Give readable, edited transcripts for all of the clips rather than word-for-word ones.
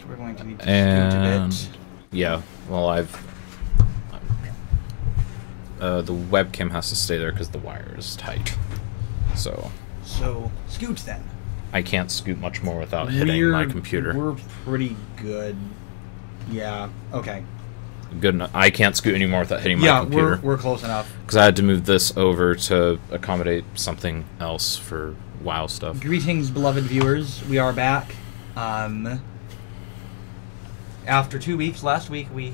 So we're going to need to And scoot a bit. yeah, well, the webcam has to stay there because the wire is tight. So Scoot then. I can't scoot much more without hitting my computer. We're pretty good. Yeah. Okay. Good enough. I can't scoot anymore without hitting my computer. Yeah, we're close enough. Because I had to move this over to accommodate something else for WoW stuff. Greetings, beloved viewers. We are back. After 2 weeks, last week we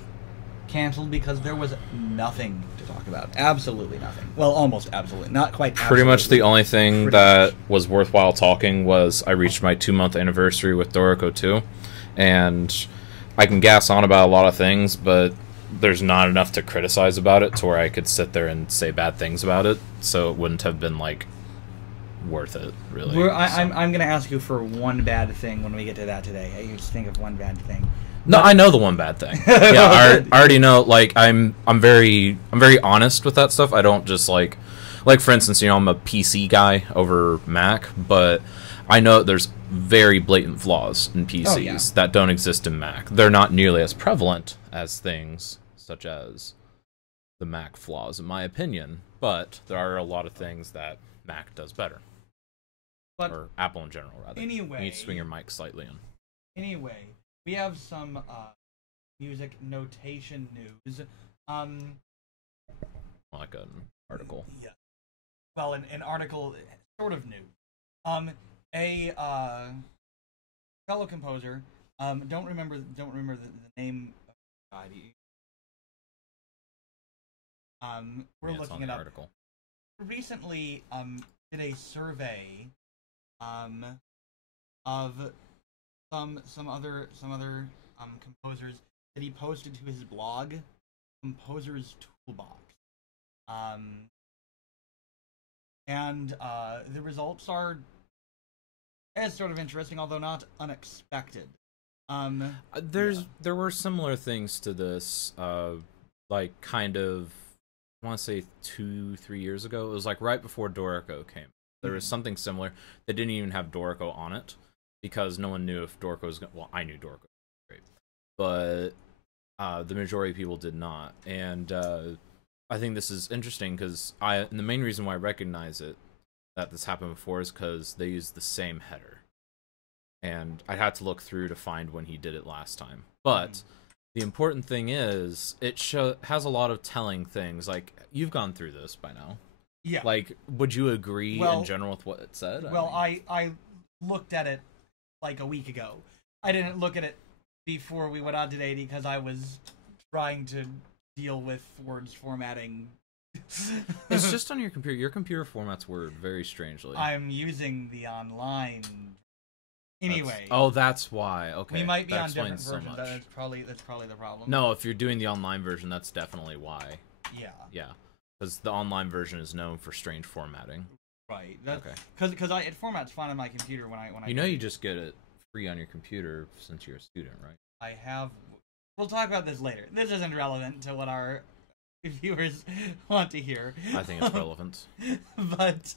canceled because there was nothing to talk about. Absolutely nothing. Well, almost absolutely. Not quite Pretty much the only thing that much. was worthwhile talking was I reached my 2-month anniversary with Dorico 2. And I can gas on about a lot of things, but there's not enough to criticize about it to where I could sit there and say bad things about it. So it wouldn't have been, like, worth it, really. I'm going to ask you for one bad thing when we get to that today. You just think of one bad thing. No, I know the one bad thing. Yeah, I already know. Like, I'm very honest with that stuff. I don't just like for instance, you know, I'm a PC guy over Mac, but I know there's very blatant flaws in PCs that don't exist in Mac. They're not nearly as prevalent as things such as the Mac flaws, in my opinion. But there are a lot of things that Mac does better, or Apple in general, rather. Anyway, you need to swing your mic slightly in. Anyway. We have some music notation news. Like an article. Yeah. Well, an article, sort of new. A fellow composer. Don't remember the name of the guy. We're looking it up. Article. Recently, did a survey, of some other composers that he posted to his blog, Composer's Toolbox, and the results are sort of interesting, although not unexpected. There were similar things to this, like kind of, I want to say 2-3 years ago. It was like right before Dorico came. There was something similar. They didn't even have Dorico on it, because no one knew if Dorico was going to... Well, I knew Dorico was great, but the majority of people did not. And I think this is interesting because and the main reason why I recognize it, that this happened before, is because they used the same header. And I had to look through to find when he did it last time. But the important thing is, it has a lot of telling things. Like, you've gone through this by now. Yeah. Like, would you agree in general with what it said? Well, I looked at it like a week ago. I didn't look at it before we went on today because I was trying to deal with Word's formatting. It's just on your computer. Your computer formats Word very strangely. I'm using the online. Anyway. That's why. Okay. We might be that on different so versions. Much. That's probably the problem. No, if you're doing the online version, that's definitely why. Yeah. Yeah. Because the online version is known for strange formatting. Right. Okay. Because it formats fine on my computer when I. You know, you just get it free on your computer since you're a student, right? I have. We'll talk about this later. This isn't relevant to what our viewers want to hear. I think it's relevant. But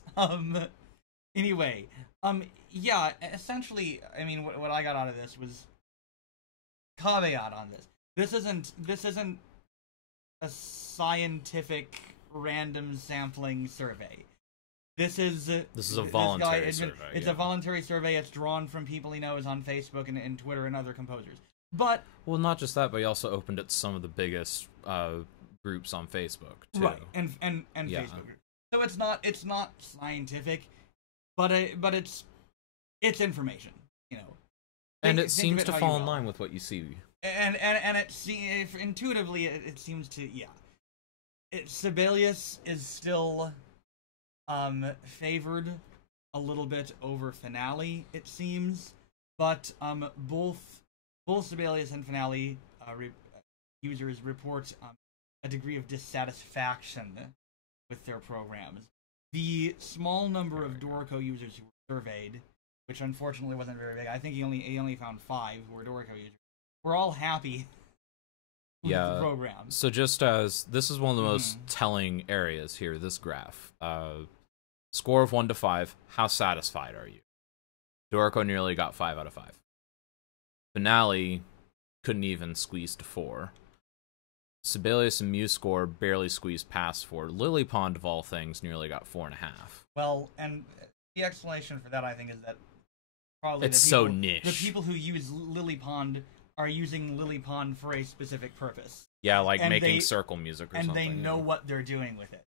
anyway, yeah. Essentially, I mean, what I got out of this was caveat on this. This isn't a scientific random sampling survey. This is a voluntary survey. It's a voluntary survey. It's drawn from people he knows on Facebook and Twitter and other composers. But well, not just that, but he also opened it to some of the biggest groups on Facebook too. Right, and yeah. Facebook groups. So it's not scientific, but it's information, you know. And it seems to fall in line with what you see. And intuitively it seems to, yeah. Sibelius is still favored a little bit over Finale, it seems, but both Sibelius and Finale users report a degree of dissatisfaction with their programs. The small number of Dorico users who were surveyed, which unfortunately wasn't very big, I think he only found 5 who were Dorico users, were all happy. Yeah. Program. So just as this is one of the most telling areas here, this graph. Score of 1 to 5. How satisfied are you? Dorico nearly got 5 out of 5. Finale couldn't even squeeze to 4. Sibelius and MuseScore barely squeezed past 4. Lily Pond, of all things, nearly got 4.5. Well, and the explanation for that, I think, is that probably it's so niche. The people who use Lily Pond are using Lily Pond for a specific purpose. Yeah, like making circle music or and something. And they know what they're doing with it.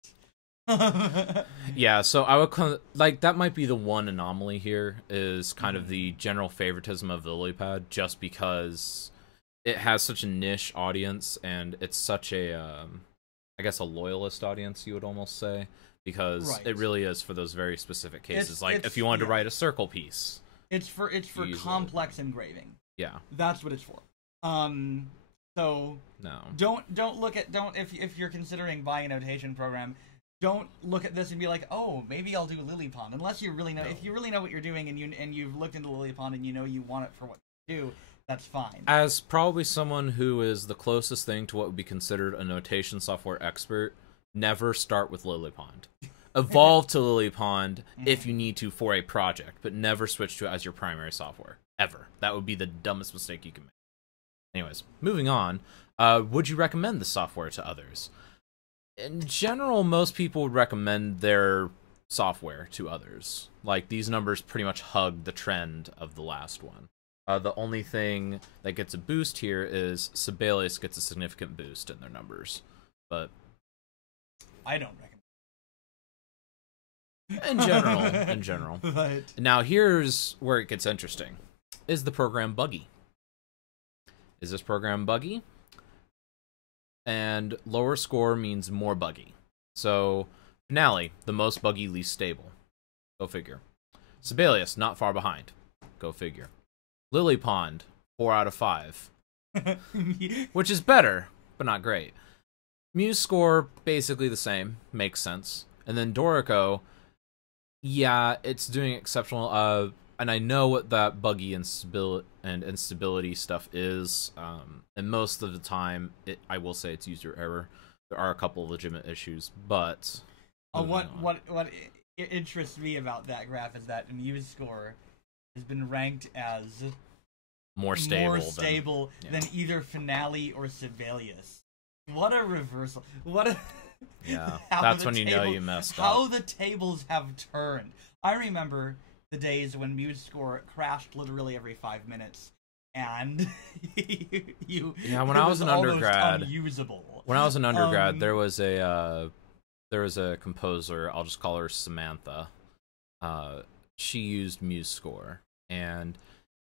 Yeah, so I would like that might be the one anomaly here is kind of the general favoritism of the Lilypad, just because it has such a niche audience and it's such a I guess a loyalist audience, you would almost say, because it really is for those very specific cases. Like if you wanted to write a circle piece, it's for complex engraving. Yeah, that's what it's for. So no, don't look at if you're considering buying a notation program. Don't look at this and be like, oh, maybe I'll do Lily Pond. Unless you really know, if you really know what you're doing and you've looked into Lily Pond and you know you want it for what you do, that's fine. As probably someone who is the closest thing to what would be considered a notation software expert, never start with Lily Pond. Evolve to Lily Pond if you need to for a project, but never switch to it as your primary software. Ever. That would be the dumbest mistake you can make. Anyways, moving on. Would you recommend the software to others? In general, most people would recommend their software to others. Like, these numbers pretty much hug the trend of the last one. The only thing that gets a boost here is Sibelius gets a significant boost in their numbers. But I don't recommend. In general. But now, here's where it gets interesting. Is the program buggy? Is this program buggy? And lower score means more buggy. So, Finale, the most buggy, least stable. Go figure. Sibelius, not far behind. Go figure. Lily Pond, 4 out of 5. Which is better, but not great. MuseScore, basically the same. Makes sense. And then Dorico, yeah, it's doing exceptional. And I know what that buggy and instability stuff is. And most of the time, I will say it's user error. There are a couple of legitimate issues, but what interests me about that graph is that MuseScore has been ranked as more stable than either Finale or Sibelius. What a reversal! Yeah, that's when you know you messed up. How the tables have turned. I remember the days when MuseScore crashed literally every 5 minutes, and when I was an undergrad, unusable. When I was an undergrad, there was a composer. I'll just call her Samantha. She used MuseScore, and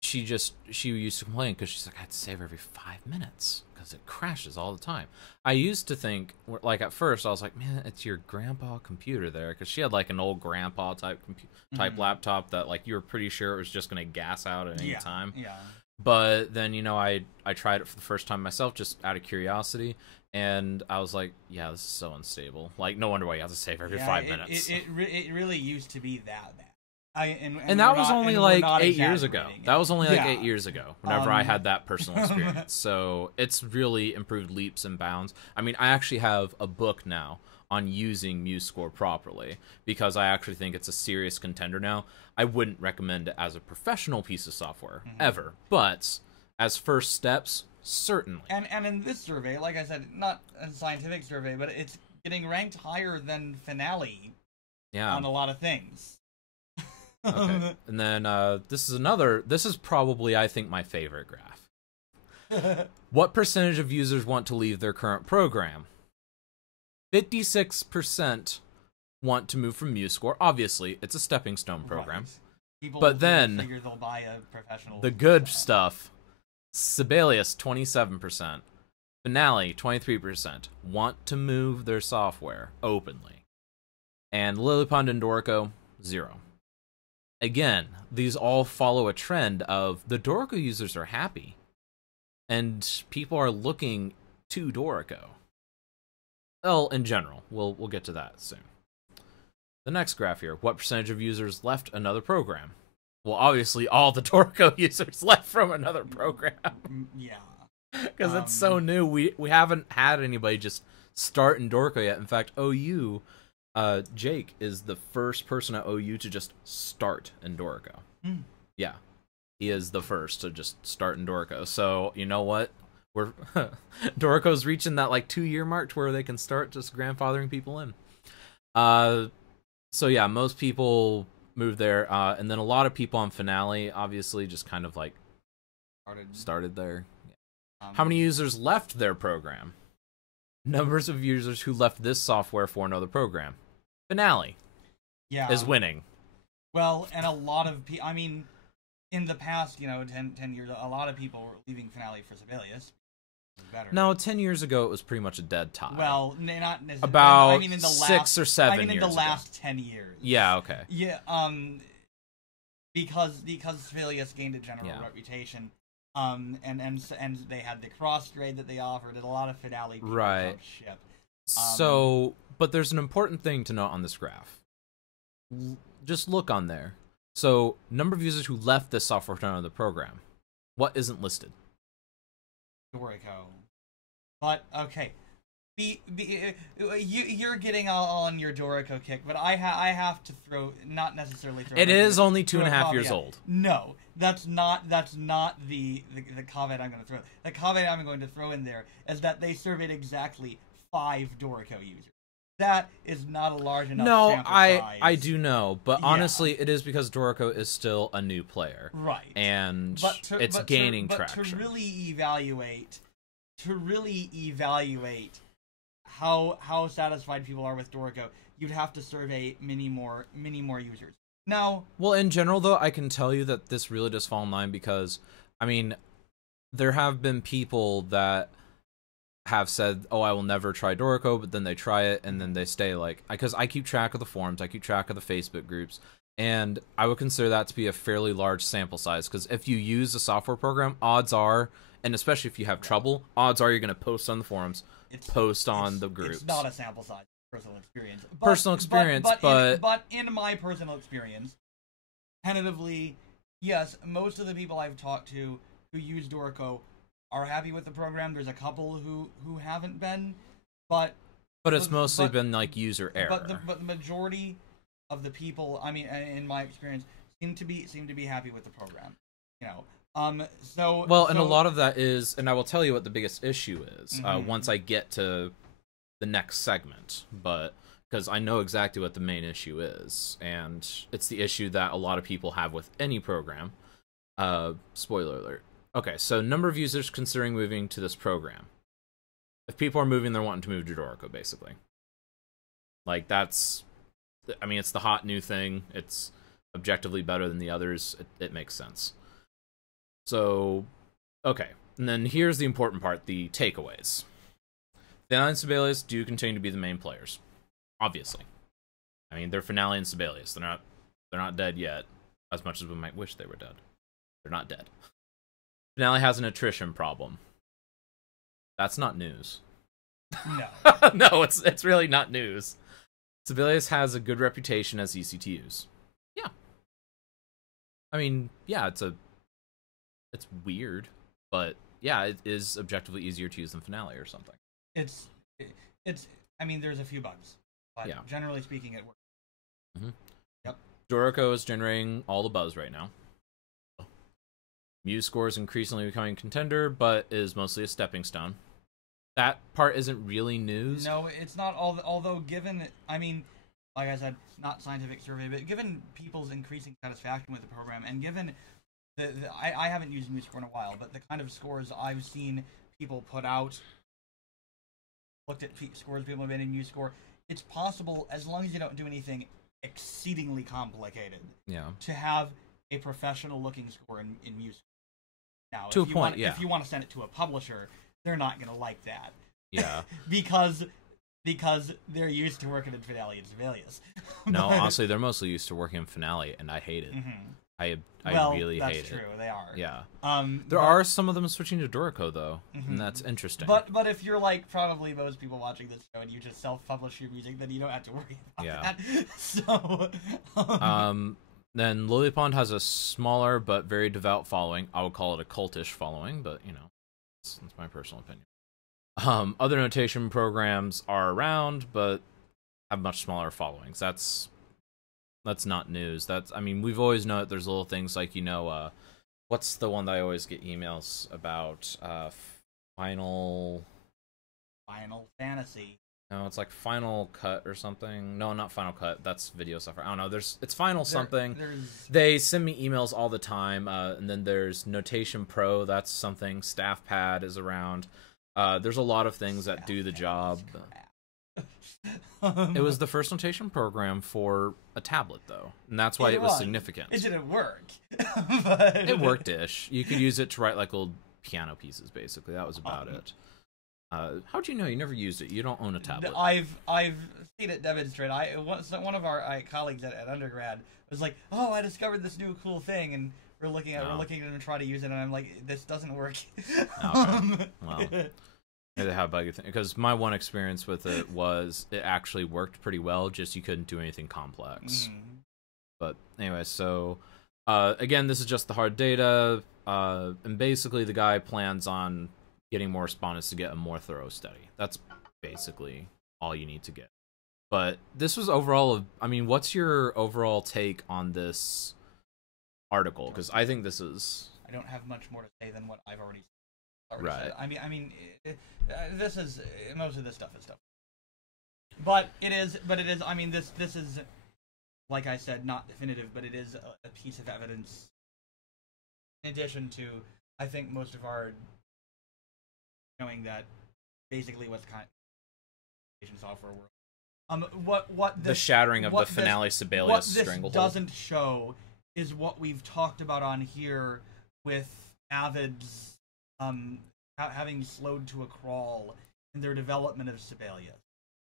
she used to complain because she's like, I had to save every 5 minutes because it crashes all the time. I used to think, like, at first I was like, man, it's your grandpa computer there, because she had like an old grandpa type laptop that like you were pretty sure it was just gonna gas out at any time. Yeah. But then I tried it for the first time myself just out of curiosity, and I was like, yeah, this is so unstable. Like, no wonder why you have to save every 5 minutes. It really used to be that bad. And that was only like 8 years ago. That was only like 8 years ago, whenever I had that personal experience. So it's really improved leaps and bounds. I mean, I actually have a book now on using MuseScore properly, because I actually think it's a serious contender now. I wouldn't recommend it as a professional piece of software, ever. But as first steps, certainly. And in this survey, like I said, not a scientific survey, but it's getting ranked higher than Finale on a lot of things. Okay, and then this is probably, I think, my favorite graph. What percentage of users want to leave their current program? 56% want to move from MuseScore. Obviously, it's a stepping stone program. Right. But then, figure they'll buy a professional. The good stuff, Sibelius, 27%. Finale, 23%, want to move their software openly. And Lilypond and Dorico, 0. Again, these all follow a trend of the Dorico users are happy, and people are looking to Dorico. Well, in general, we'll get to that soon. The next graph here, what percentage of users left another program? Well, obviously, all the Dorico users left from another program. Yeah. Because it's so new. We haven't had anybody just start in Dorico yet. In fact, OU... Jake is the first person at OU to just start in Dorico. Yeah. He is the first to just start in Dorico. So, you know what? We're Dorico's reaching that like 2-year mark to where they can start just grandfathering people in. So yeah, most people move there, and then a lot of people on Finale obviously just kind of like started there. How many users left their program? Numbers of users who left this software for another program. Finale is winning. Well, and a lot of people, I mean, in the past, 10 years, a lot of people were leaving Finale for Sibelius. Better. No, 10 years ago it was pretty much a dead tie. Well, not necessarily. About I mean, in the 6 or 7 years. I mean, in the last 10 years. Yeah. Okay. Yeah. Because Sibelius gained a general reputation. And they had the cross grade that they offered, and a lot of Finale people jumped ship. So, but there's an important thing to note on this graph. Just look on there. So, number of users who left this software for another program. What isn't listed? Dorico. But okay, you're getting on your Dorico kick, but I have to not necessarily throw. It is only 2.5 years old. No, that's not the caveat I'm going to throw. The caveat I'm going to throw in there is that they surveyed exactly 5 Dorico users. That is not a large enough sample size. I do know, but honestly, it is because Dorico is still a new player. Right. And it's gaining traction. But to really evaluate how satisfied people are with Dorico, you'd have to survey many more users. Now, well, in general, though, I can tell you that this really does fall in line because, I mean, there have been people that have said, oh, I will never try Dorico, but then they try it and then they stay, like, because I keep track of the forums, I keep track of the Facebook groups, and I would consider that to be a fairly large sample size, because if you use a software program, odds are, and especially if you have trouble, odds are you're going to post on the forums, post on the groups. It's not a sample size, personal experience. But in my personal experience, tentatively, yes, most of the people I've talked to who use Dorico are happy with the program. There's a couple who haven't been, but it's mostly been like user error. But the majority of the people, I mean, in my experience, seem to be happy with the program. And a lot of that is, and I will tell you what the biggest issue is once I get to the next segment, but because I know exactly what the main issue is, and it's the issue that a lot of people have with any program. Spoiler alert. Okay, so number of users considering moving to this program. If people are moving, they're wanting to move to Dorico, basically. Like, it's the hot new thing. It's objectively better than the others. It makes sense. So, okay. And then here's the important part, the takeaways. Finale and Sibelius do continue to be the main players. Obviously. I mean, they're Finale and Sibelius. They're not dead yet, as much as we might wish they were dead. They're not dead. Finale has an attrition problem. That's not news. No. No, it's really not news. Sibelius has a good reputation as ECTUs. Yeah. I mean, yeah, it's weird, but yeah, it is objectively easier to use than Finale or something. I mean, there's a few bugs, but generally speaking, it works. Mm-hmm. Yep. Dorico is generating all the buzz right now. MuseScore is increasingly becoming a contender, but is mostly a stepping stone. That part isn't really news. No, it's not. Although, given, I mean, like I said, not scientific survey, but given people's increasing satisfaction with the program, and given I haven't used MuseScore in a while, but the kind of scores I've seen people put out, looked at scores people have been in MuseScore, it's possible, as long as you don't do anything exceedingly complicated, to have a professional-looking score in MuseScore. Now, if you want to send it to a publisher, they're not going to like that. Yeah. because they're used to working in Finale and Sibelius. No, honestly, they're mostly used to working in Finale, and I hate it. Mm-hmm. I really hate it. That's true, they are. Yeah. There are some of them switching to Dorico, though, and that's interesting. But if you're like probably most people watching this show and you just self-publish your music, then you don't have to worry about that. So... Then Lily Pond has a smaller but very devout following. I would call it a cultish following, but, that's my personal opinion. Other notation programs are around, but have much smaller followings. That's not news. We've always known that there's little things like, What's the one that I always get emails about? Final Fantasy. No, it's like Final Cut or something. No, not Final Cut. That's video software. I don't know. It's Final something. They send me emails all the time. And then there's Notation Pro. That's something. Staff Pad is around. There's a lot of things that do the job. It was the first notation program for a tablet, though, and that's why it was significant. It didn't work. It worked-ish. You could use it to write like little piano pieces, basically. That was about it. How'd you know? You never used it. You don't own a tablet. I've seen it demonstrate. One of our colleagues at undergrad was like, "Oh, I discovered this new cool thing," and we're looking at it and try to use it, and I'm like, "This doesn't work." Okay. Well, maybe they have buggy thing, because my one experience with it was it actually worked pretty well. Just you couldn't do anything complex. But anyway, so again, this is just the hard data, and basically the guy plans on getting more respondents to get a more thorough study. That's basically all you need to get. But this was overall, I mean, what's your overall take on this article? Because I think this is... I don't have much more to say than what I've already right. said. I mean, this is, most of this stuff is stuff. But it is, I mean, this is, like I said, not definitive, but it is a piece of evidence. In addition to, I think most of our knowing that basically what's kind of software world. What the shattering of the finale Sibelius stranglehold. What this doesn't show is what we've talked about on here with Avid's having slowed to a crawl in their development of Sibelius.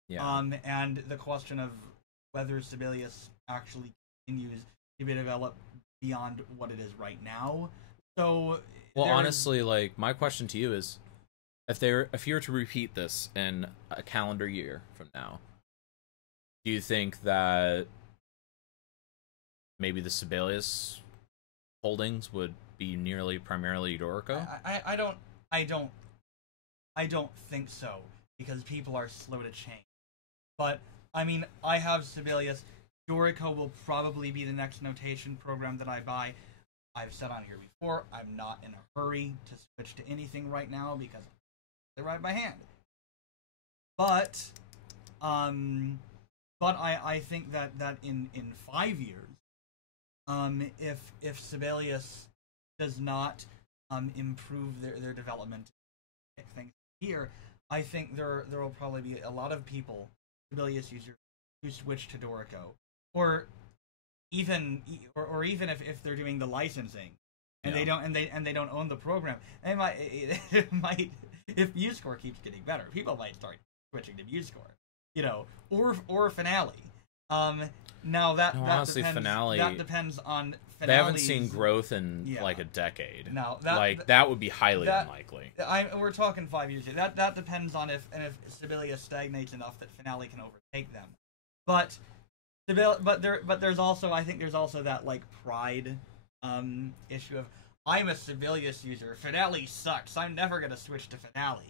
Yeah. And the question of whether Sibelius actually continues to be developed beyond what it is right now. So, well, honestly, like, my question to you is, if you were to repeat this in a calendar year from now, do you think that maybe the Sibelius holdings would be primarily Dorico? I don't think so, because people are slow to change. But I mean, I have Sibelius. Dorico will probably be the next notation program that I buy. I've said on here before, I'm not in a hurry to switch to anything right now because they write by hand. But I think that in 5 years, if Sibelius does not improve their development things here, I think there will probably be a lot of people, Sibelius users, who switch to Dorico, or even if they're doing the licensing and they don't own the program, it might if MuseScore keeps getting better, people might start switching to MuseScore, or Finale. Now honestly, depends, Finale, that depends on Finale's, they haven't seen growth in like a decade. No, that would be highly unlikely. We're talking 5 years. That depends on if Sibelius stagnates enough that Finale can overtake them. But there's also, I think there's also that like pride issue of, I'm a Sibelius user. Finale sucks. I'm never gonna switch to Finale.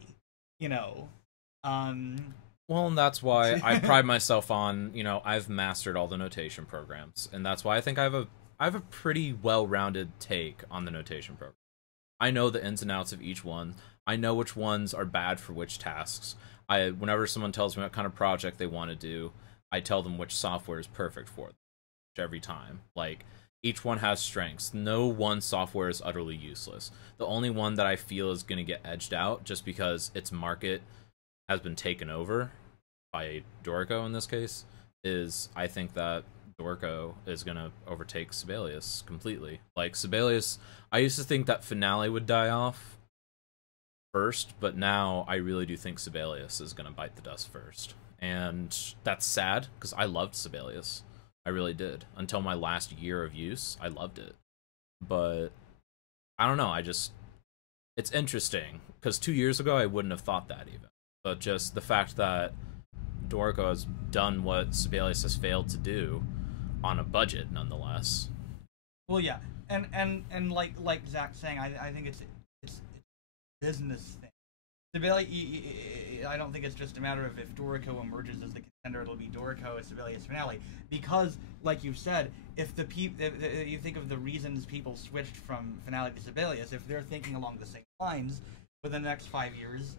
Well, and that's why I pride myself on, I've mastered all the notation programs, and that's why I think I have a pretty well-rounded take on the notation program. I know the ins and outs of each one. I know which ones are bad for which tasks. Whenever someone tells me what kind of project they want to do, I tell them which software is perfect for them every time. Like, each one has strengths. No one software is utterly useless. The only one that I feel is going to get edged out just because its market has been taken over by Dorico in this case is, I think that Dorico is going to overtake Sibelius completely. Like, Sibelius, I used to think that Finale would die off first, but now I really do think Sibelius is going to bite the dust first. And that's sad, because I loved Sibelius. I really did. Until my last year of use, I loved it. But, I don't know, it's interesting, because 2 years ago I wouldn't have thought that even. But just the fact that Dorico has done what Sibelius has failed to do on a budget, nonetheless. Well, yeah, and like Zach's saying, I think it's a business thing. Sibelius, I don't think it's just a matter of if Dorico emerges as the contender, it'll be Dorico, Sibelius, Finale. Because, like you said, if you think of the reasons people switched from Finale to Sibelius, if they're thinking along the same lines for the next 5 years,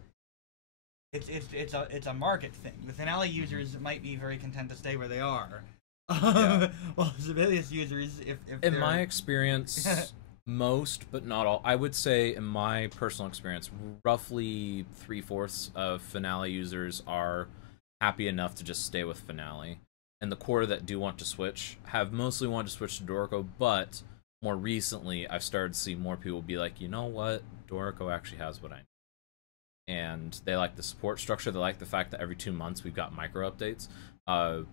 it's a market thing. The Finale users might be very content to stay where they are. Yeah. Well, Sibelius users, if in my experience, most but not all, I would say in my personal experience, roughly 3/4 of Finale users are happy enough to just stay with Finale, and the core that do want to switch have mostly wanted to switch to Dorico. But more recently, I've started to see more people be like, you know what, Dorico actually has what I need, and they like the support structure. They like the fact that every 2 months we've got micro updates.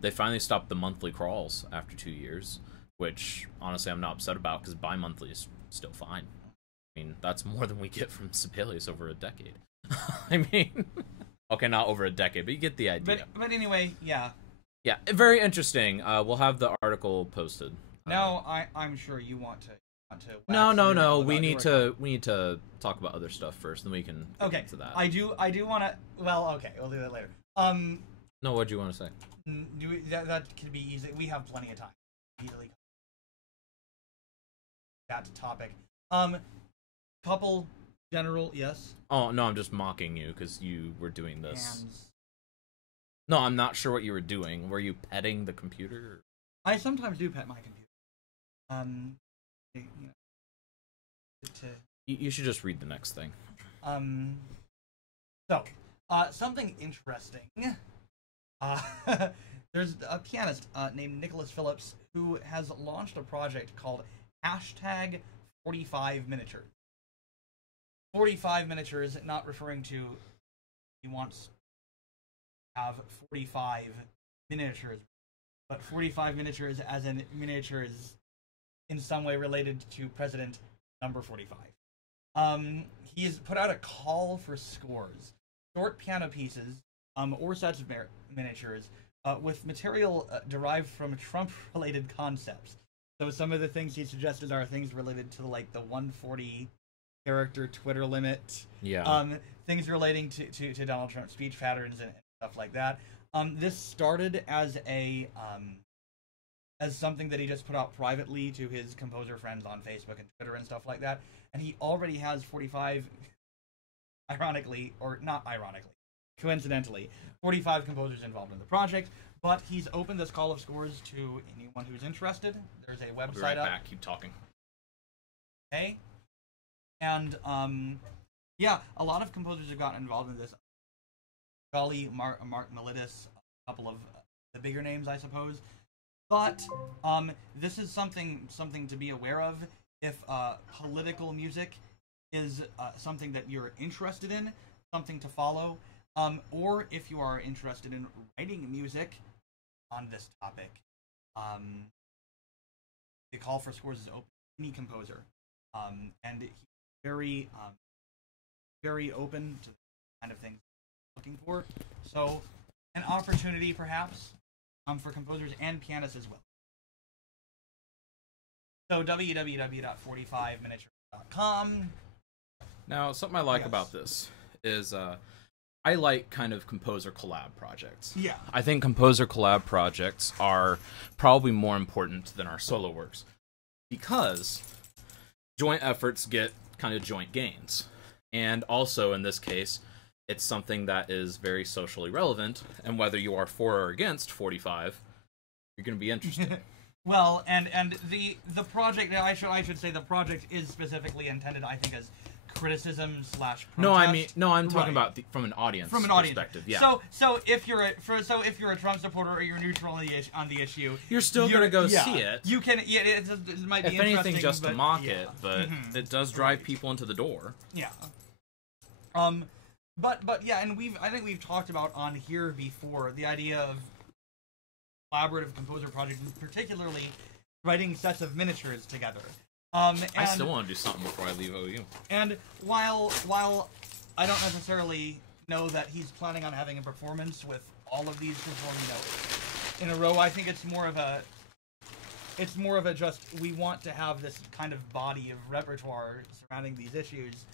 They finally stopped the monthly crawls after 2 years, which honestly I'm not upset about, because bi-monthly is still fine. I mean, that's more than we get from Sibelius over a decade. I mean, okay, not over a decade, but you get the idea. But anyway, yeah. Yeah, very interesting. We'll have the article posted. Now, I'm sure you want to. No. We need to talk about other stuff first, then we can get into that. I do want to. Well, okay, we'll do that later. No, what do you want to say? That could be easy. We have plenty of time. Easily. That topic. Couple general, yes. Oh no, I'm just mocking you because you were doing this. Hands. No, I'm not sure what you were doing. Were you petting the computer? I sometimes do pet my computer. You should just read the next thing. Something interesting. There's a pianist named Nicholas Phillips who has launched a project called #45 miniatures. 45 miniatures, not referring to he wants to have 45 miniatures, but 45 miniatures as in miniatures in some way related to President number 45. He's put out a call for scores, short piano pieces, or sets of miniatures, with material derived from Trump-related concepts. So some of the things he suggested are things related to like the 140 character Twitter limit. Yeah. Things relating to Donald Trump's speech patterns and stuff like that. This started as as something that he just put out privately to his composer friends on Facebook and Twitter and stuff like that. And he already has 45, ironically, or not ironically, coincidentally, 45 composers involved in the project. But he's opened this call of scores to anyone who's interested. There's a website I'll be right up. back. Keep talking. Okay. And, yeah, a lot of composers have gotten involved in this. Golly, Mark Melidis, a couple of the bigger names, I suppose. But this is something to be aware of. If political music is something that you're interested in, something to follow, or if you are interested in writing music on this topic, the call for scores is open to any composer, and he's very open to the kind of things he's looking for. So, an opportunity perhaps for composers and pianists as well. So www.45miniature.com. Now, something I like about this is I like kind of composer collab projects. Yeah. I think composer collab projects are probably more important than our solo works, because joint efforts get kind of joint gains. And also, in this case, it's something that is very socially relevant, and whether you are for or against 45, you're going to be interested. Well, and the project, I should say the project is specifically intended, I think, as criticism / protest. No, I'm talking about from an audience perspective. Yeah. So if you're a Trump supporter or you're neutral on the issue, you're still gonna go see it. You can. Yeah, it might be if interesting. anything, just to mock it, but Mm-hmm. it does drive people into the door. Yeah. But yeah, and I think we've talked about on here before the idea of collaborative composer projects, particularly writing sets of miniatures together. I still want to do something before I leave OU. And while I don't necessarily know that he's planning on having a performance with all of these performed, in a row, I think it's more of a just we want to have this kind of body of repertoire surrounding these issues.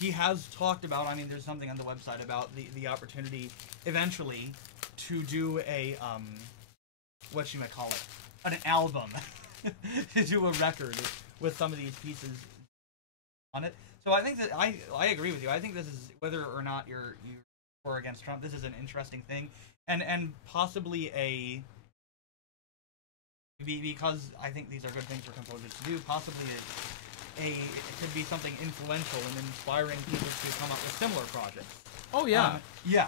he has talked about, I mean, there's something on the website about the opportunity eventually to do a, what you might call it, an album, to do a record with some of these pieces on it. So I think that, I agree with you. I think this is, whether or not you're for or against Trump, this is an interesting thing, and possibly because I think these are good things for composers to do, possibly it could be something influential and inspiring people to come up with similar projects. Oh yeah, yeah.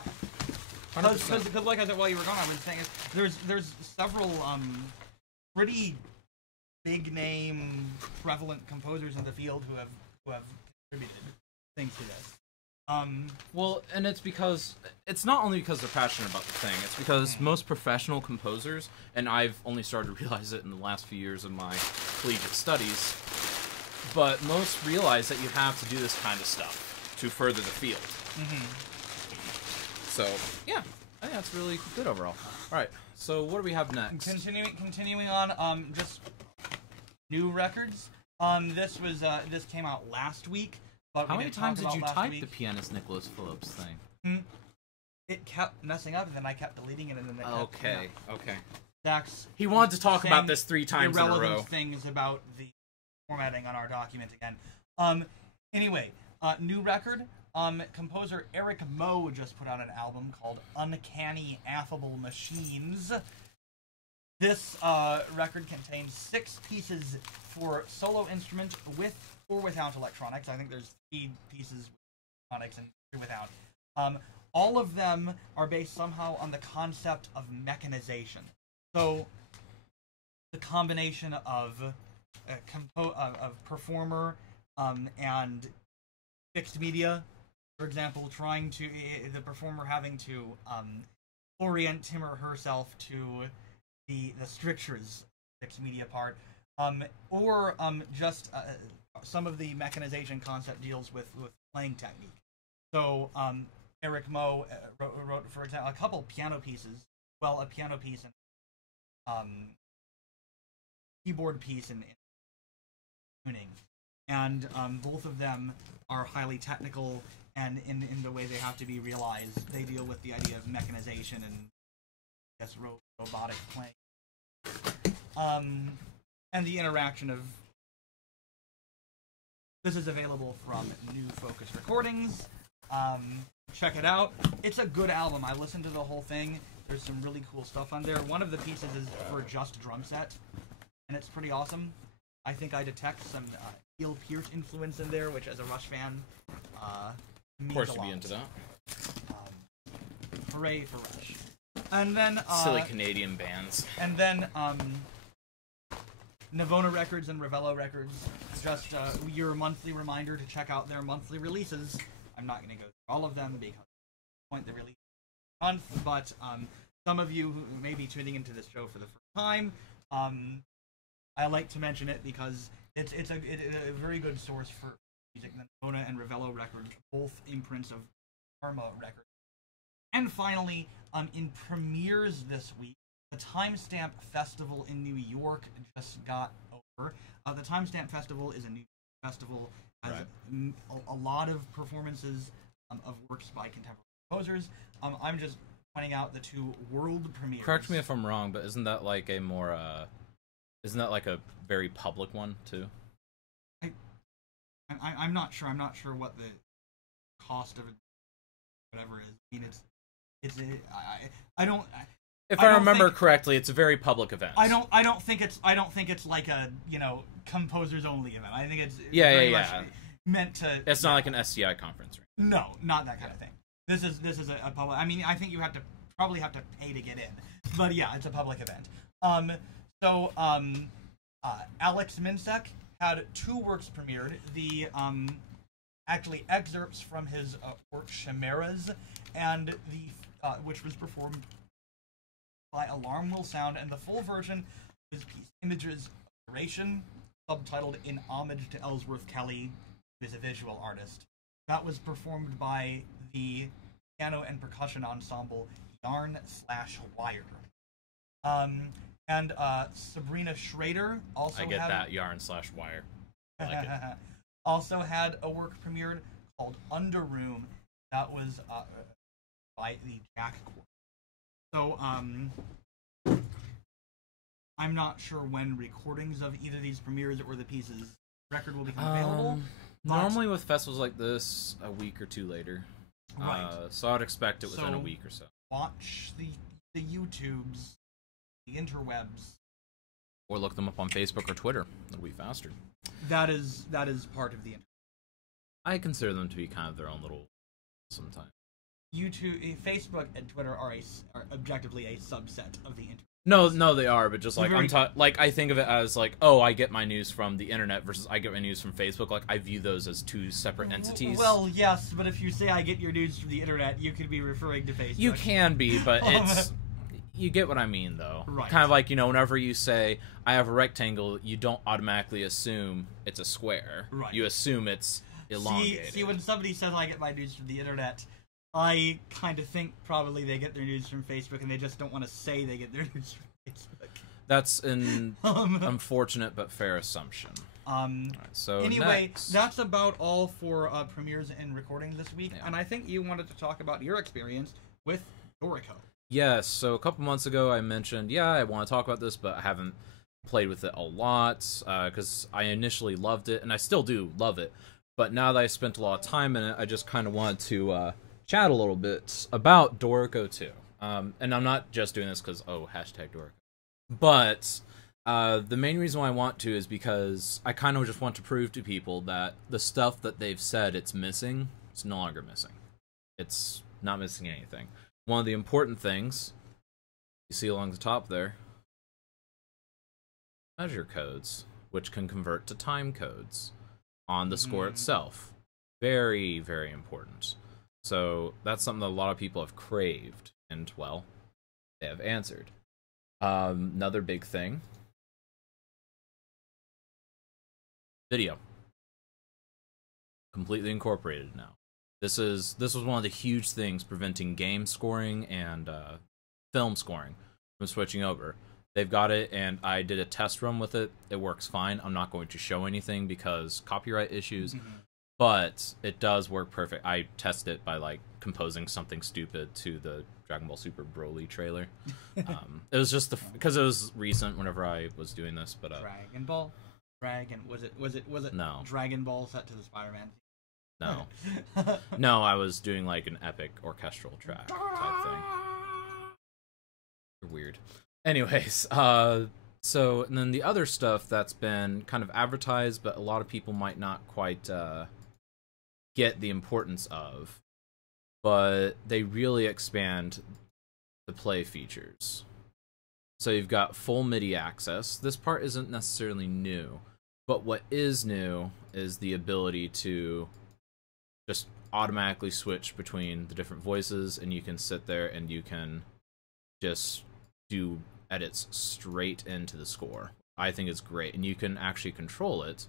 100%. Because like I said while you were gone, I was saying there's several pretty big name prevalent composers in the field who have contributed things to this. Well, and it's not only because they're passionate about the thing, it's because most professional composers, and I've only started to realize it in the last few years of my collegiate studies, but most realize that you have to do this kind of stuff to further the field. So, yeah, I think that's really good overall. Alright, so what do we have next? Continuing on, just new records. This came out last week. But how many times did you type the pianist Nicholas Phillips thing? It kept messing up, and then I kept deleting it, and then it kept Okay. Zach's he wanted to talk about this 3 times in a row. Irrelevant things about the formatting on our document again. Anyway, new record. Composer Eric Moe just put out an album called Uncanny Affable Machines. This record contains 6 pieces for solo instrument with or without electronics. I think there's 3 pieces with electronics and 3 without. All of them are based somehow on the concept of mechanization. So the combination of performer and fixed media. For example, the performer having to orient him or herself to the strictures fixed media part, or just some of the mechanization concept deals with playing technique. So Eric Moe wrote, for example, a couple piano pieces. Well, a piano piece and keyboard piece in tuning, and both of them are highly technical, and in the way they have to be realized, they deal with the idea of mechanization and I guess robotic playing, and the interaction of. This is available from New Focus Recordings. Check it out. It's a good album. I listened to the whole thing. There's some really cool stuff on there. One of the pieces is for just drum set, and it's pretty awesome. I think I detect some Neil Peart influence in there, which, as a Rush fan, means Of course, a you'd lot. be into that. Hooray for Rush! And then Silly Canadian bands. And then Navona Records and Ravello Records. It's just your monthly reminder to check out their monthly releases. I'm not going to go through all of them because at the point they release month, but some of you who may be tuning into this show for the first time, I like to mention it because it's a very good source for music. Navona and Ravello Records, both imprints of Karma Records. And finally, in premieres this week, the Timestamp Festival in New York just got over. The Timestamp Festival is a new festival, has a lot of performances of works by contemporary composers. I'm just pointing out the 2 world premieres. Correct me if I'm wrong, but isn't that like a more, isn't that like a very public one, too? I'm not sure. I'm not sure what the cost of it, whatever is. I mean, I don't. If I remember correctly, it's a very public event. I don't think it's like a composers only event. I think it's much meant to. It's not like an SCI conference, right? No, not that kind of thing. This is a public. I mean, I think you probably have to pay to get in, but yeah, it's a public event. Alex Minsek had 2 works premiered. The actually excerpts from his work Chimeras, and the which was performed by Alarm Will Sound, and the full version is piece Images of Duration, subtitled In Homage to Ellsworth Kelly, who is a visual artist. That was performed by the piano and percussion ensemble Yarn/Wire. And Sabrina Schrader also I get that, Yarn/Wire. I like it. Also had a work premiered called Underroom that was by the Jack Corps. So, I'm not sure when recordings of either these premieres or the pieces record will become available. Normally with festivals like this, a week or two later. Right. So I would expect it within a week or so. Watch the YouTubes, the interwebs. Or look them up on Facebook or Twitter. It'll be faster. That is part of the internet. I consider them to be kind of their own little sometimes. YouTube, Facebook, and Twitter are objectively a subset of the internet. No, they are, but just like I think of it as like, oh, I get my news from the internet versus I get my news from Facebook. Like I view those as two separate entities. Well, yes, but if you say I get your news from the internet, you could be referring to Facebook. You can be, but it's you get what I mean, though. Right. Kind of like, whenever you say I have a rectangle, you don't automatically assume it's a square. Right. You assume it's elongated. See, when somebody says I get my news from the internet, I kind of think probably they get their news from Facebook, and they just don't want to say they get their news from Facebook. That's an unfortunate but fair assumption. Right, so anyway, next. that's about all for premieres and recordings this week, Yeah. and I think you wanted to talk about your experience with Dorico. Yes, so a couple months ago I mentioned, I want to talk about this, but I haven't played with it a lot, because I initially loved it, and I still do love it, but now that I spent a lot of time in it, I just kind of wanted to chat a little bit about Dorico 2. And I'm not just doing this because, #Dorico. But the main reason why I want to is because I kind of just want to prove to people that the stuff that they've said it's missing, it's no longer missing. It's not missing anything. One of the important things, you see along the top there, measure codes, which can convert to time codes on the score itself. Very, very important. So that's something that a lot of people have craved, and, well, they have answered. Another big thing, video. Completely incorporated now. This was one of the huge things preventing game scoring and film scoring from switching over. They've got it, and I did a test run with it. It works fine. I'm not going to show anything because copyright issues, but it does work perfect. I tested it by composing something stupid to the Dragon Ball Super Broly trailer. It was just because it was recent whenever I was doing this, but Dragon Ball, was it no Dragon Ball set to the Spider-Man? No, no, I was doing an epic orchestral track type thing. You're weird. Anyways, so and then the other stuff that's been kind of advertised, but a lot of people might not quite get the importance of, but they really expand the play features. So you've got full MIDI access. This part isn't necessarily new, but what is new is the ability to just automatically switch between the different voices, and you can sit there and you can just do edits straight into the score. I think it's great, and you can actually control it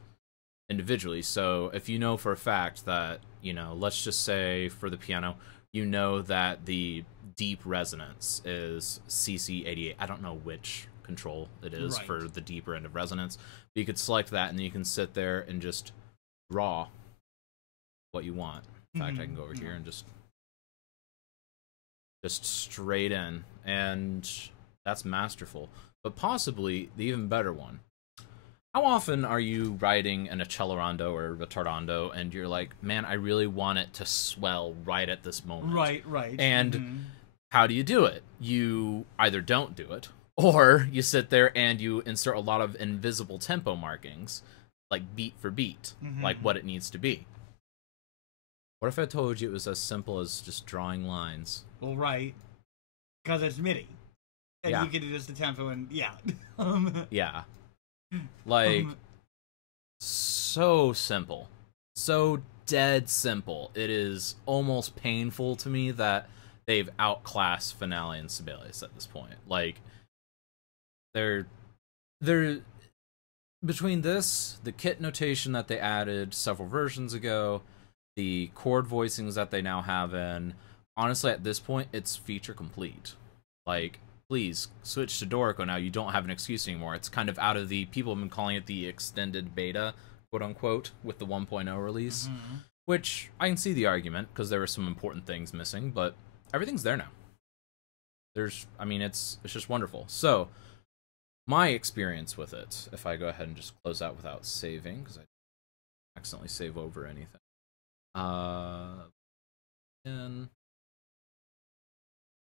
individually. So if you know for a fact that, let's just say for the piano, that the deep resonance is CC88. I don't know which control it is for the deeper end of resonance, but you could select that, and then you can sit there and just draw what you want. In fact, I can go over here and just straight in, and that's masterful. But possibly the even better one. How often are you writing an accelerando or ritardando, and you're like, man, I really want it to swell right at this moment. Right. And how do you do it? You either don't do it, or you sit there and you insert a lot of invisible tempo markings, beat for beat, what it needs to be. What if I told you it was as simple as just drawing lines? Well, right. Because it's MIDI. And you can do just the tempo and, yeah. So simple. So dead simple. It is almost painful to me that they've outclassed Finale and Sibelius at this point. They're between this, the kit notation that they added several versions ago, the chord voicings that they now have in, honestly, at this point, it's feature complete. Please switch to Dorico now. You don't have an excuse anymore. It's kind of out of the... People have been calling it the extended beta, quote-unquote, with the 1.0 release. which I can see the argument because there were some important things missing, but everything's there now. I mean, it's just wonderful. So, my experience with it, if I go ahead and just close out without saving, because I accidentally save over anything. And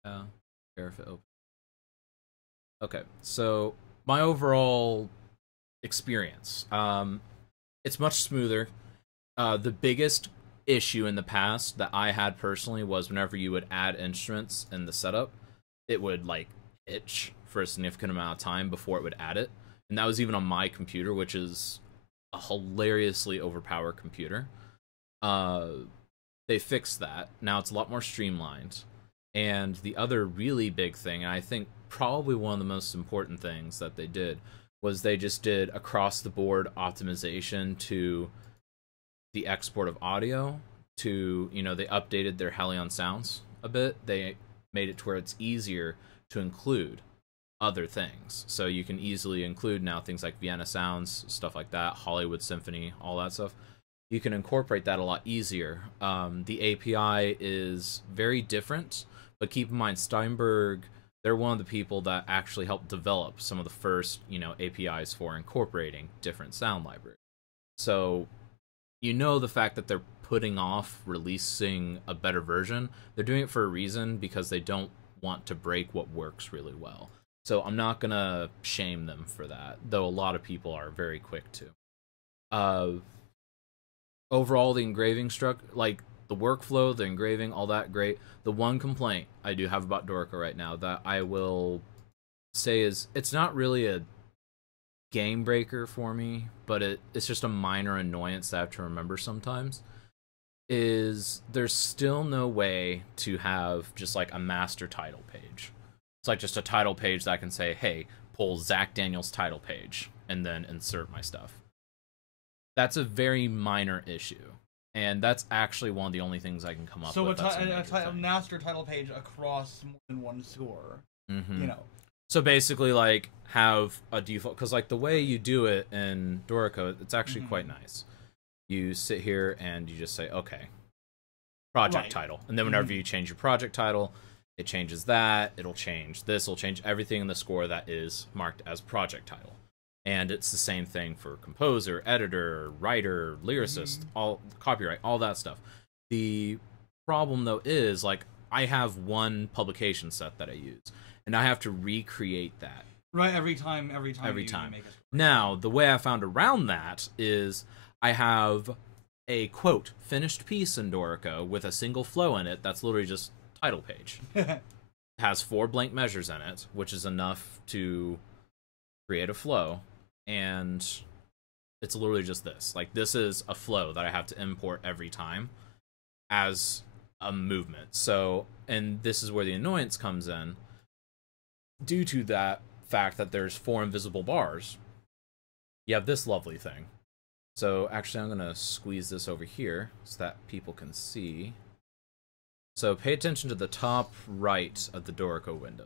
yeah, care if it opens. Okay, so my overall experience, it's much smoother. The biggest issue in the past that I had personally was whenever you would add instruments in the setup, it would like itch for a significant amount of time before it would add it, and that was even on my computer, which is a hilariously overpowered computer. They fixed that. Now it's a lot more streamlined. And the other really big thing, and I think probably one of the most important things that they did, was they just did across the board optimization to the export of audio to, they updated their Helion sounds a bit. They made it to where it's easier to include other things. So you can easily include now things like Vienna sounds, stuff like that, Hollywood Symphony, all that stuff. You can incorporate that a lot easier. The API is very different, but keep in mind, Steinberg, they're one of the people that actually helped develop some of the first, APIs for incorporating different sound libraries. So, the fact that they're putting off releasing a better version, they're doing it for a reason, because they don't want to break what works really well. So I'm not going to shame them for that, though a lot of people are very quick to. Overall, the engraving like the workflow, the engraving, all that great. The one complaint I do have about Dorico right now that I will say is it's not really a game breaker for me, but it's just a minor annoyance that I have to remember sometimes, is there's still no way to have just like a master title page. It's like just a title page that I can say, hey, pull Zach Daniels title page and then insert my stuff. That's a very minor issue, and that's actually one of the only things I can come up with. So a master title page across more than one score, So basically, like, have a default, because like the way you do it in Dorico, it's actually quite nice. You sit here and you just say, okay, project title, and then whenever you change your project title, it changes that. It'll change this. It'll change everything in the score that is marked as project title. And it's the same thing for composer, editor, writer, lyricist, all copyright, all that stuff. The problem, though, is like I have one publication set that I use, and I have to recreate that. Right, every time. Every time. Now, the way I found around that is I have a, quote, finished piece in Dorico with a single flow in it that's literally just title page. It has 4 blank measures in it, which is enough to create a flow. And it's literally just this. Like, this is a flow that I have to import every time as a movement. So, and this is where the annoyance comes in. Due to that fact that there's 4 invisible bars, you have this lovely thing. So, actually, I'm going to squeeze this over here so that people can see. So, pay attention to the top right of the Dorico window.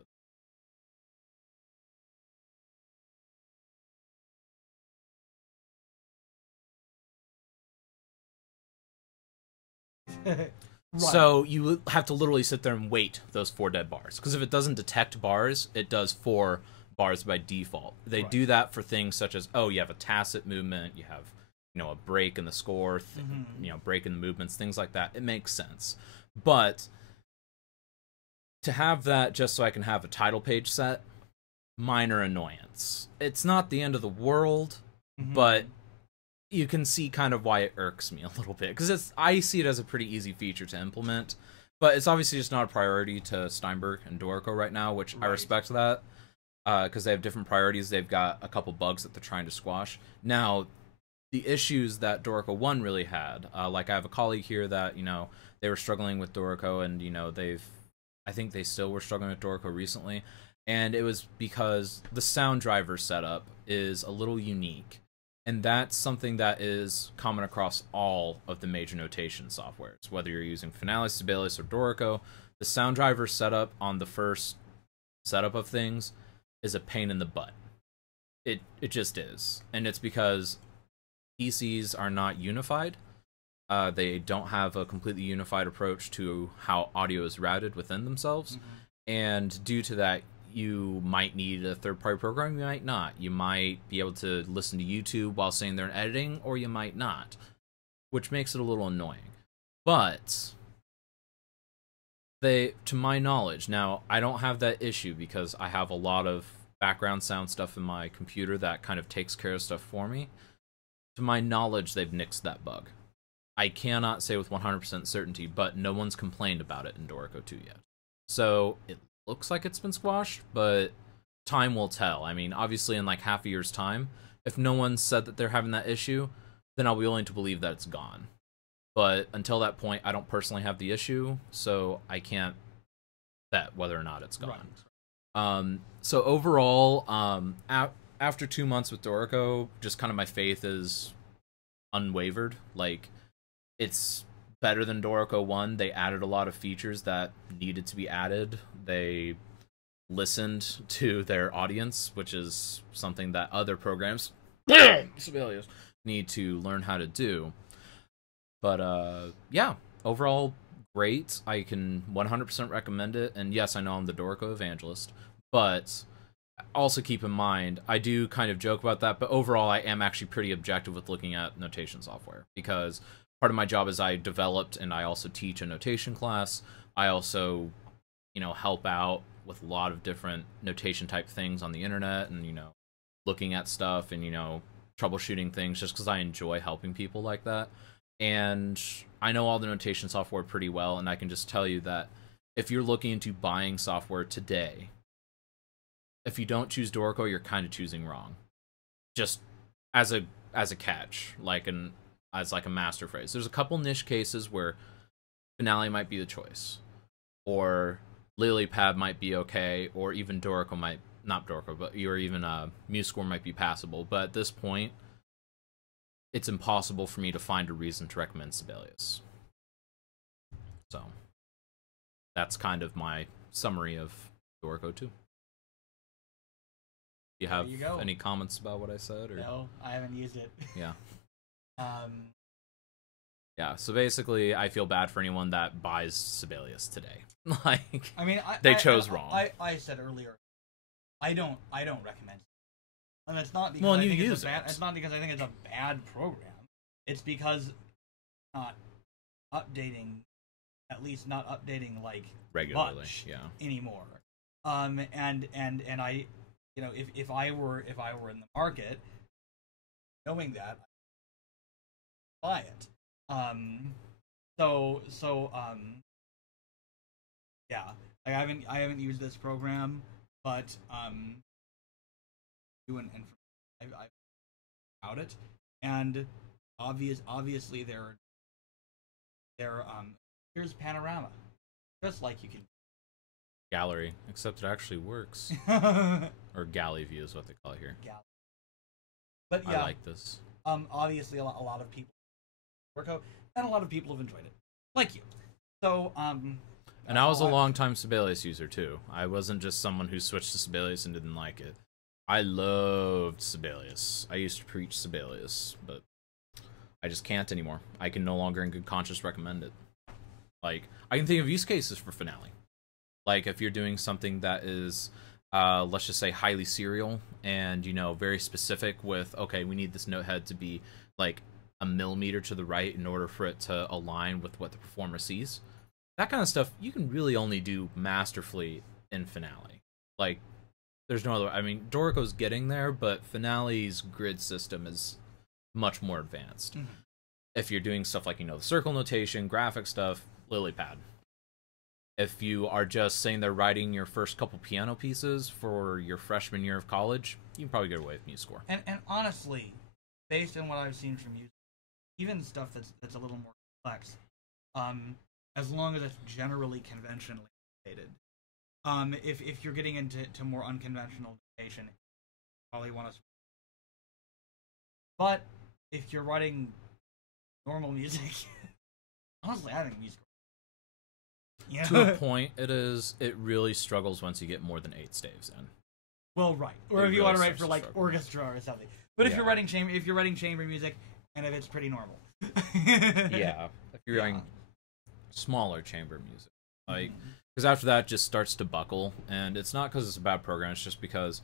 Right. So you have to literally sit there and wait those 4 dead bars, because if it doesn't detect bars, it does 4 bars by default. They do that for things such as, you have a tacit movement, you have a break in the score, break in the movements, things like that. It makes sense. But to have that just so I can have a title page set, minor annoyance. It's not the end of the world, but you can see kind of why it irks me a little bit, because I see it as a pretty easy feature to implement, but it's obviously just not a priority to Steinberg and Dorico right now, which I respect that, because they have different priorities. They've got a couple bugs that they're trying to squash. Now, the issues that Dorico 1 really had, like I have a colleague here that, they were struggling with Dorico, and, I think they still were struggling with Dorico recently, and it was because the sound driver setup is a little unique. And that's something that is common across all of the major notation softwares. Whether you're using Finale, Sibelius, or Dorico, the sound driver setup on the first setup of things is a pain in the butt. It just is. And it's because PCs are not unified. They don't have a completely unified approach to how audio is routed within themselves. And due to that, you might need a third-party program, you might not. You might be able to listen to YouTube while sitting there and editing, or you might not, which makes it a little annoying. But to my knowledge, now, I don't have that issue because I have a lot of background sound stuff in my computer that kind of takes care of stuff for me. To my knowledge, they've nixed that bug. I cannot say with 100% certainty, but no one's complained about it in Dorico 2 yet. So it looks like it's been squashed, but time will tell. I mean, obviously in like half a year's time, if no one said that they're having that issue, then I'll be willing to believe that it's gone. But until that point, I don't personally have the issue, so I can't bet whether or not it's gone. Right. So overall, after 2 months with Dorico, just kind of my faith is unwavered. Like, it's better than Dorico 1. They added a lot of features that needed to be added. They listened to their audience, which is something that other programs need to learn how to do. But yeah, overall great. I can 100% recommend it. And yes, I know I'm the Dorico evangelist, but also keep in mind, I do kind of joke about that, but overall I am actually pretty objective with looking at notation software, because part of my job is I developed and I also teach a notation class. I also, help out with a lot of different notation type things on the internet and, looking at stuff and, troubleshooting things just because I enjoy helping people like that. And I know all the notation software pretty well, and I can just tell you that if you're looking into buying software today, if you don't choose Dorico, you're kind of choosing wrong. Just as a catch, as a master phrase. There's a couple niche cases where Finale might be the choice, or Lilypad might be okay, or even Dorico might, not Dorico, but or even MuseScore might be passable. But at this point, it's impossible for me to find a reason to recommend Sibelius. So that's kind of my summary of Dorico 2. You have any comments about what I said? Or? No, I haven't used it. Yeah. Yeah, so basically, I feel bad for anyone that buys Sibelius today. They chose wrong. I said earlier, I don't recommend it. And it's not because it's not because I think it's a bad program. It's because it's not updating, at least not updating regularly, much anymore. And I, if I were in the market, knowing that, I'd buy it. Yeah, I haven't used this program, but I've about it, and obviously here's Panorama, just like you can Gallery, except it actually works. Or Galley View is what they call it here. Galley. But yeah, I like this. Obviously a lot of people Dorico, and a lot of people have enjoyed it, like you. So and I was a long-time Sibelius user too. I wasn't just someone who switched to Sibelius and didn't like it. I loved Sibelius. I used to preach Sibelius, but I just can't anymore. I can no longer in good conscience recommend it. I can think of use cases for Finale. If you're doing something that is, let's just say, highly serial and, very specific with, okay, we need this note head to be, a millimeter to the right in order for it to align with what the performer sees. That kind of stuff, you can really only do masterfully in Finale. There's no other... I mean, Dorico's getting there, but Finale's grid system is much more advanced. Mm-hmm. If you're doing stuff like, the circle notation, graphic stuff, Lilypad. If you are just saying they're writing your first couple piano pieces for your freshman year of college, you can probably get away with MuseScore. And honestly, based on what I've seen from you, even stuff that's a little more complex, as long as it's generally conventionally stated. If you're getting into more unconventional notation, you probably want to. But if you're writing normal music, honestly, I think music. To a point, it really struggles once you get more than 8 staves in. Well, right. Or if you want to write for orchestra or something. But if you're writing chamber music, and if it's pretty normal. Yeah, if you're writing smaller chamber music, like, because after that it just starts to buckle, and it's not because it's a bad program, it's just because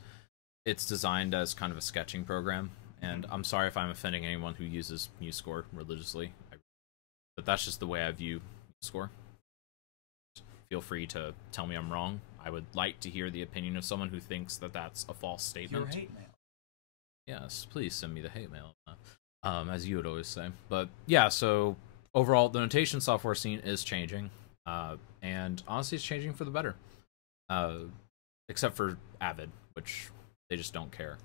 it's designed as kind of a sketching program. And I'm sorry if I'm offending anyone who uses MuseScore religiously, but that's just the way I view MuseScore. Feel free to tell me I'm wrong. I would like to hear the opinion of someone who thinks that that's a false statement. Your hate mail. Yes, please send me the hate mail, as you would always say. But yeah, so overall, the notation software scene is changing, and honestly, it's changing for the better. Except for Avid, which they just don't care.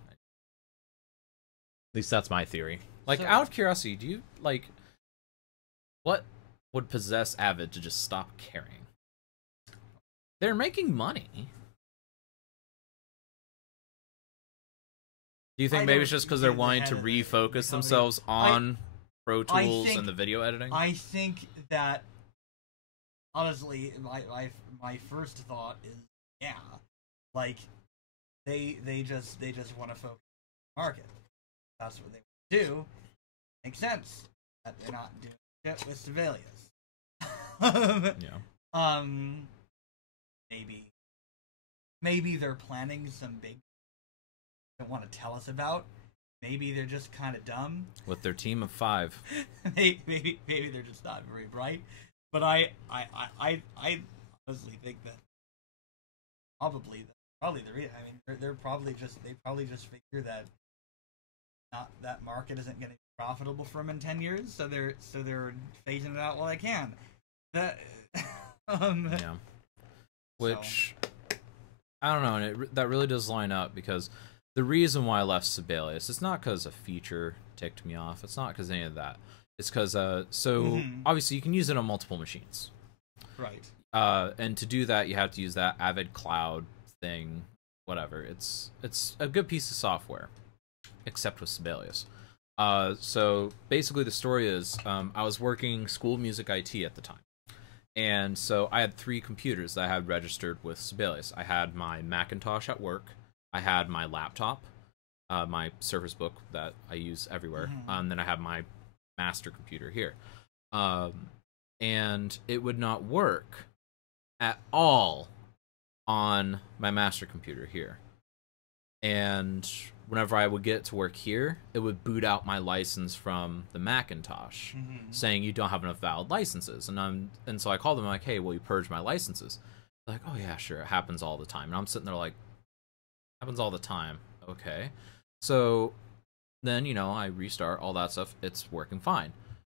At least that's my theory. Like, So, out of curiosity, do you, like, what would possess Avid to just stop caring? They're making money. Do you think maybe it's just because they're wanting to refocus themselves on Pro Tools and the video editing? I think that, honestly, my first thought is, yeah, like, they just want to focus on the market. That's what they do. Makes sense that they're not doing shit with Sibelius. Yeah. Maybe they're planning some big they don't want to tell us about. Maybe they're just kind of dumb. With their team of 5. maybe they're just not very bright. But I honestly think that probably the reason. I mean, they probably just figure that that market isn't going to be profitable for them in 10 years, so they're phasing it out while they can. That yeah. Which, so. I don't know, and that really does line up, because the reason why I left Sibelius, it's not because a feature ticked me off. It's not because any of that. It's because, obviously you can use it on multiple machines. Right. And to do that, you have to use that Avid Cloud thing, whatever. It's a good piece of software, except with Sibelius. So basically the story is, I was working school music IT at the time. And so I had 3 computers that I had registered with Sibelius. I had my Macintosh at work, I had my laptop, my Surface Book that I use everywhere, and then I have my master computer here. And it would not work at all on my master computer here. And whenever I would get to work here, it would boot out my license from the Macintosh, saying you don't have enough valid licenses. And so I called them, like, hey, will you purge my licenses? They're like, oh yeah, sure, it happens all the time. And I'm sitting there like, happens all the time. Okay. So then, I restart all that stuff. It's working fine.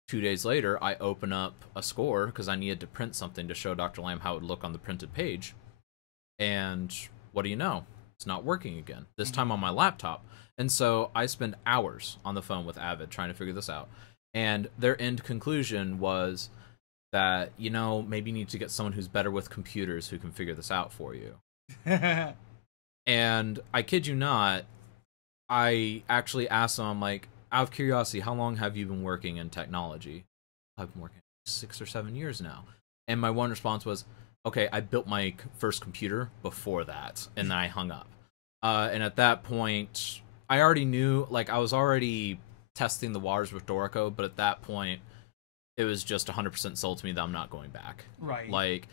2 days later, I open up a score because I needed to print something to show Dr. Lamb how it would look on the printed page. And what do you know? It's not working again, this time on my laptop. And so I spend hours on the phone with Avid trying to figure this out. And their end conclusion was that, maybe you need to get someone who's better with computers who can figure this out for you. And I kid you not, I actually asked them, I'm like, out of curiosity, how long have you been working in technology? I've been working 6 or 7 years now. And my one response was, okay, I built my first computer before that, and then I hung up. And at that point, I already knew, like, I was already testing the waters with Dorico, but at that point, it was just 100% sold to me that I'm not going back. Right. Like,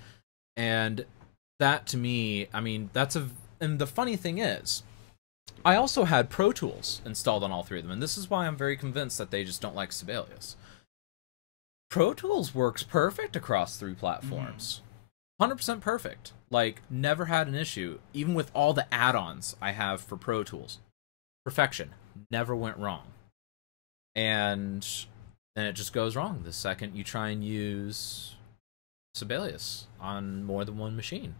and that to me, I mean, and the funny thing is, I also had Pro Tools installed on all 3 of them, and this is why I'm very convinced that they just don't like Sibelius. Pro Tools works perfect across 3 platforms. 100% perfect. Like, never had an issue, even with all the add-ons I have for Pro Tools. Perfection. Never went wrong. And then it just goes wrong the second you try and use Sibelius on more than one machine.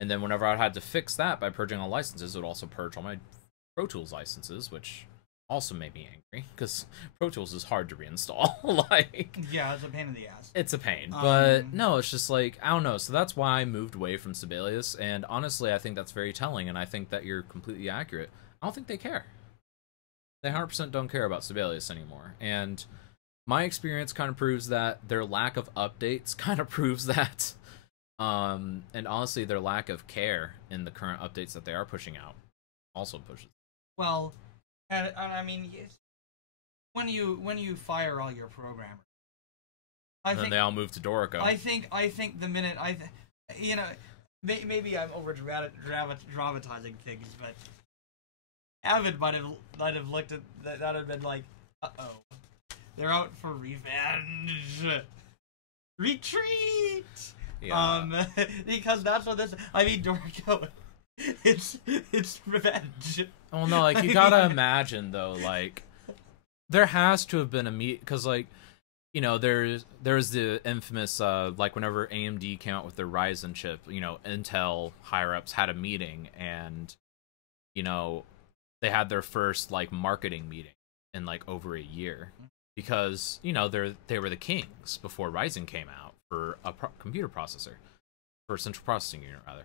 And then whenever I had to fix that by purging all licenses, it would also purge all my Pro Tools licenses, which also made me angry, because Pro Tools is hard to reinstall. Like, yeah, it's a pain in the ass. It's a pain, but no, it's just like, I don't know. So that's why I moved away from Sibelius, and honestly, I think that's very telling, and I think that you're completely accurate. I don't think they care. They 100% don't care about Sibelius anymore, and my experience kind of proves that their lack of updates kind of proves that. And honestly, their lack of care in the current updates that they are pushing out also pushes. Well, I mean, when you fire all your programmers, And then they all moved to Dorico. I think the minute you know, maybe I'm over dramatizing things, but Avid might have looked at that and been like, uh-oh, they're out for revenge. Retreat. Yeah. Because that's what this. I mean, Dorico. It's revenge. Well, no, like you gotta imagine though, like there has to have been a because like you know there's the infamous like whenever AMD came out with their Ryzen chip, you know, Intel higher ups had a meeting and you know they had their first like marketing meeting in like over a year because you know they were the kings before Ryzen came out for a computer processor, for central processing unit rather.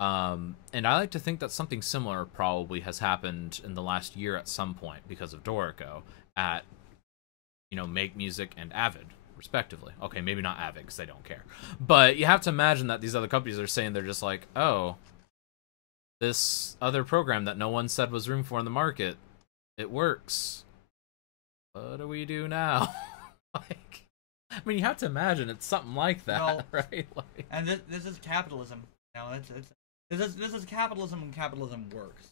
And I like to think that something similar probably has happened in the last year at some point because of Dorico at, you know, Make Music and Avid, respectively. Okay, maybe not Avid because they don't care. But you have to imagine that these other companies are saying they're just like, oh, this other program that no one said was room for in the market, it works. What do we do now? Like, I mean, you have to imagine it's something like that, well, right? Like, and this is capitalism. You know, this is capitalism when capitalism works.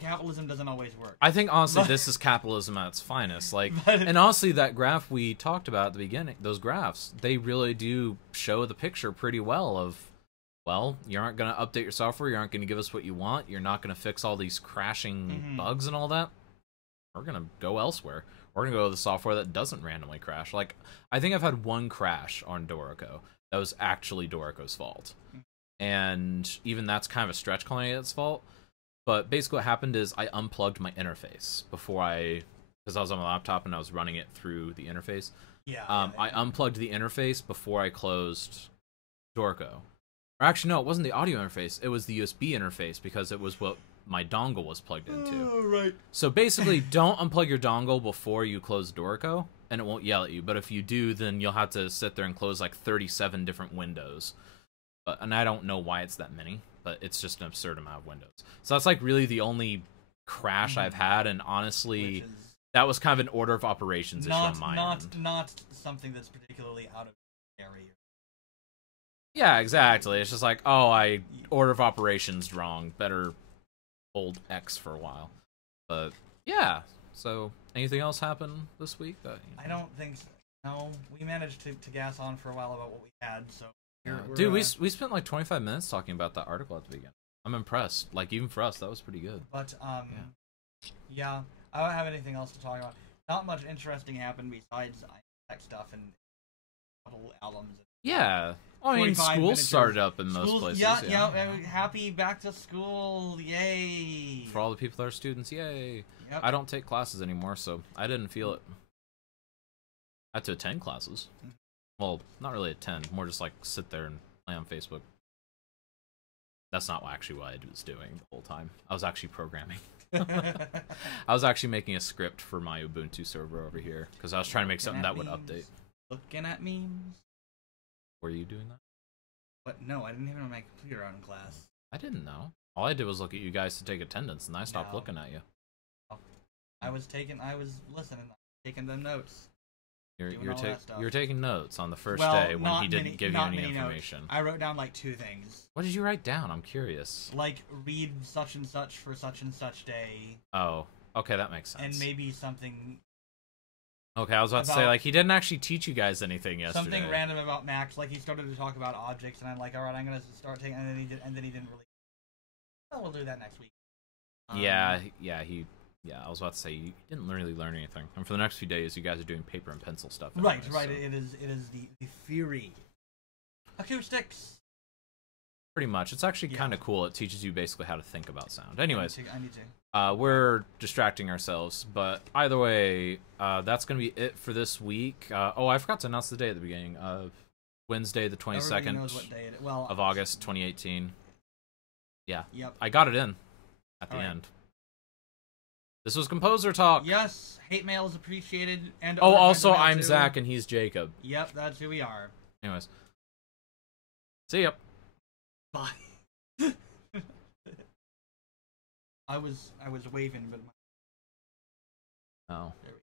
Capitalism doesn't always work. I think honestly this is capitalism at its finest. Like, and honestly that graph we talked about at the beginning, those graphs, they really do show the picture pretty well of, well, you aren't going to update your software, you aren't going to give us what you want, you're not going to fix all these crashing bugs and all that. We're going to go elsewhere. We're going to go to the software that doesn't randomly crash. Like, I think I've had one crash on Dorico that was actually Dorico's fault. And even that's kind of a stretch calling it its fault. But basically what happened is I unplugged my interface because I was on my laptop and I was running it through the interface. I unplugged the interface before I closed Dorico. Or actually, no, it wasn't the audio interface. It was the USB interface because it was what my dongle was plugged into. Oh, right. So basically, don't unplug your dongle before you close Dorico, and it won't yell at you. But if you do, then you'll have to sit there and close like 37 different windows. And I don't know why it's that many, but it's just an absurd amount of windows. So that's like really the only crash I've had, and honestly, that was kind of an order of operations issue on my end. Not something that's particularly out of the area. Yeah, exactly. It's just like, oh, I order of operations wrong. Better hold X for a while. But yeah. So anything else happen this week? That, you know? I don't think so. No, we managed to gas on for a while about what we had. So dude, we spent like 25 minutes talking about that article at the beginning. I'm impressed. Like even for us, that was pretty good. But yeah, I don't have anything else to talk about. Not much interesting happened besides tech stuff and couple albums. Yeah. I mean, school started up in most places. Yeah. Happy back to school, yay! For all the people that are students, yay! Yep. I don't take classes anymore, so I didn't feel it. I had to attend classes. Well, not really attend, more just like sit there and play on Facebook. That's not actually what I was doing the whole time. I was actually programming. I was actually making a script for my Ubuntu server over here because I was trying to make something that would update. Looking at memes. Were you doing that? What? No, I didn't even have my computer on in class. I didn't know. All I did was look at you guys to take attendance, and I stopped looking at you. I was listening, taking the notes. You're taking notes on the first day when he didn't give you any information. Notes. I wrote down like 2 things. What did you write down? I'm curious. Like read such and such for such and such day. Oh, okay, that makes sense. And maybe something. Okay, I was about to say, like, he didn't actually teach you guys anything yesterday. Something random about Max, like he started to talk about objects, and I'm like, all right, I'm gonna start taking, and then he didn't really. Oh, we'll do that next week. Yeah, I was about to say you didn't really learn anything, and for the next few days, you guys are doing paper and pencil stuff. Anyway, right. So. It is the theory. Acoustics. Pretty much. It's actually kind of cool. It teaches you basically how to think about sound. Anyways, I need to. We're distracting ourselves, but either way, that's going to be it for this week. I forgot to announce the day at the beginning. Wednesday, the 22nd of August, 2018. Yeah. Yep. I got it in at the end. This was Composer Talk. Yes. Hate mail is appreciated. And also, I'm Zach, and he's Jacob. Yep, that's who we are. Anyways. See ya. Bye. I was waving, but. Oh. There we go.